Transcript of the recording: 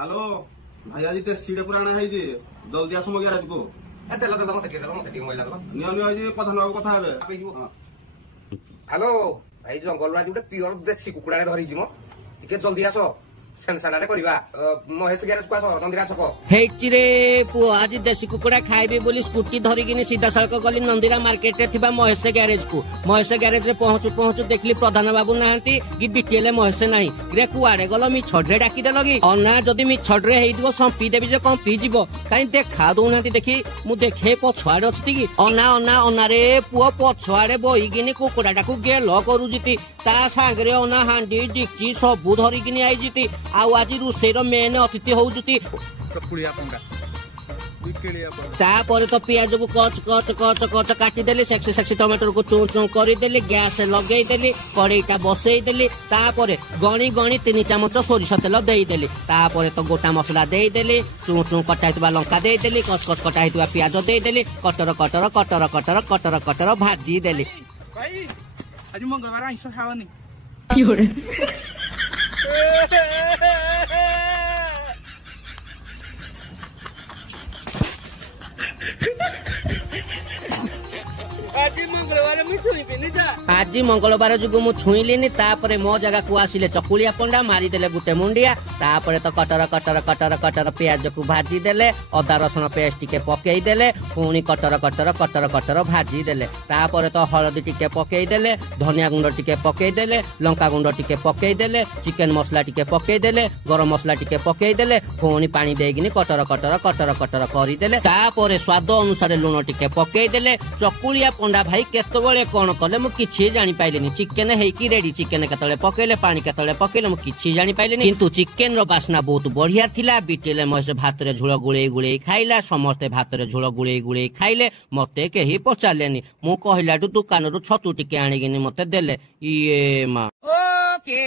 hello भाई आज देसी पुराना है जल्दी आस मो गैरेज को प्रधान बाबू कथा हेलो भाई जंगल आज गोटे प्योर देसी कुकुड़ा धरी जल्दी आस सेनसाना करवा महेश गैरेज को आस नंदिरा छक हेचिरे पुओ आज देसी कुकुड़ा खाइबे बोली स्कूटी धरिकिनी सीधा सड़क गली नंदिरा मार्केट रे थिबा महेश गैरेज को महेश गैरेज रे पहुंचु पहुंचु देखली प्रधान बाबू नाहंती कि बिटिएले महेश नाही रे कुआडे गलो मी छडरे डाकी दे लगी अना जदी मी छडरे हेइदिबो संपी देबी जे कंपी जीवो काई देखा दउनांती देखी मु देखे पछुआडे अछि कि अना अना अना रे पुओ पछुआडे बोइगिनी कुकुडाटा को गेलो करूजिति ता सांगरे अना हांडी डिक्ची सबु धरिकिनी आइजिति आउ आज रोषेर मेन अतिथि होउजुति तापर तो पियाज को कच कच कच कच काटी देली सेक्सी सेक्सी टमाटर को चू चू कर देली गैस लगे देली कड़ईटा बसई देली तापर गणी गणी 3 चामच सोरिष तेल दे देली तापर तो गोटा मसला दे देली चू चू कटा हितबा लंका दे देली कच कच कटा हितबा पियाज दे देली कटर कटर कटर कटर कटर कटर भाजी देली भाई आज मंगलवार आइंस खावनी की होरे आज मंगलवार जुग मु छुईलिनी तापरे मो जगह को आसिले चकुलिया पंडा मारी देले गुटे मुंडिया तापरे तो कटर कटर कटर कटर प्याज को भाजी देले अदा रसुण पेस्ट टिके पकेई देले पुणी कटर कटर कटर कटर भाजी देले तापरे तो हळदी टिके पकेई देले धनिया गुंड टिके पकेई देले लंका गुंड टिके पकेई देले चिकन मसला टिके पकेई देले गरम मसला टिके पकेई देले पुणी पानी देगिनी कटर कटर कटर कटर करी देले तापरे स्वाद अनुसार लूण टिके पकेई देले चकुलिया पंडा भाई केतबेले कोन कले मु किछि जानि पाइलेनी चिकन हेकी रेडी चिकन केतले पकेले पानी केतले पकेले मु किछि जानि पाइलेनी किंतु चिकन रो बासना बहुत बढ़िया थिला बिटेले मसे भात रे झोल गुळे गुळे खाइला समस्त भात रे झोल गुळे गुळे खाइले मते केही पचालेनी मु कहिलाटु दुकान रो छतु टिके आनिगिनी मते देले इए मा ओके